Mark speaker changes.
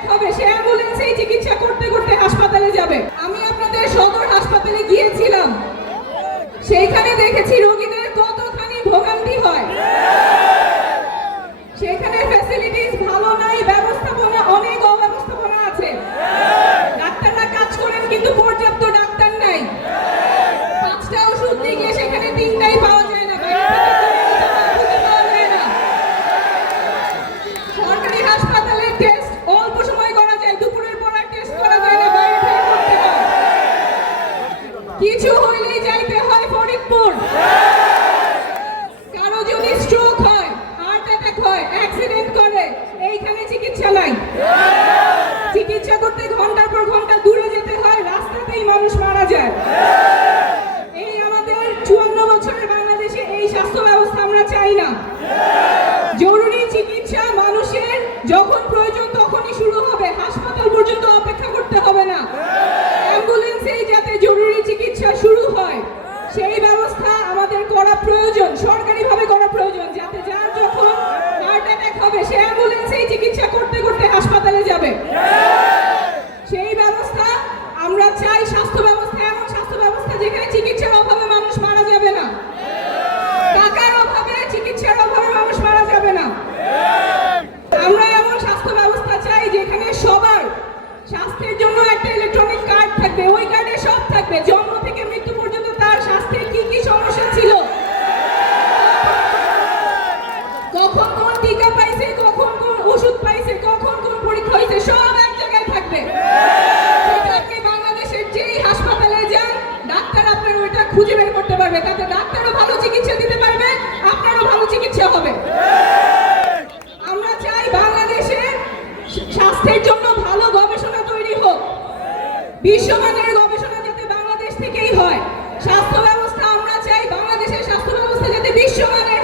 Speaker 1: Attack হবে, সে অ্যাম্বুলেন্সেই চিকিৎসা করতে করতে হাসপাতালে যাবে। আমি আপনাদের সদর হাসপাতালে গিয়েছিলাম। সেইখানে দেখেছি রোগীদের কতখানি ভোগান্তি হয়। সেখানে ফ্যাসিলিটিস ভালো নাই, ব্যবস্থাপনা, অনেক অব্যবস্থাপনা আছে। ডাক্তাররা কাজ করেন, কিন্তু পর্যাপ্ত ডাক্তার নাই। পাঁচটা ওষুধ দিয়ে সেখানে তিনটা কিছু হইলেই যাইতে হয় ফরিদপুর। কারও যদি স্ট্রোক হয় হার্ট অ্যাটাক হয় অ্যাক্সিডেন্ট করে, এইখানে চিকিৎসা নাই। চিকিৎসা করতে ঘণ্টার পর ঘণ্টা দূরে যেতে হয়, রাস্তাতেই মানুষ মারা যায়। এই আমাদের চুয়ান্ন বছরের বাংলাদেশে এই স্বাস্থ্য ব্যবস্থা আমরা চাই না। জরুরি বিশ্বমানের গবেষণা যাতে বাংলাদেশ থেকেই হয়, স্বাস্থ্য ব্যবস্থা আমরা চাই বাংলাদেশের স্বাস্থ্য ব্যবস্থা যাতে বিশ্বমানের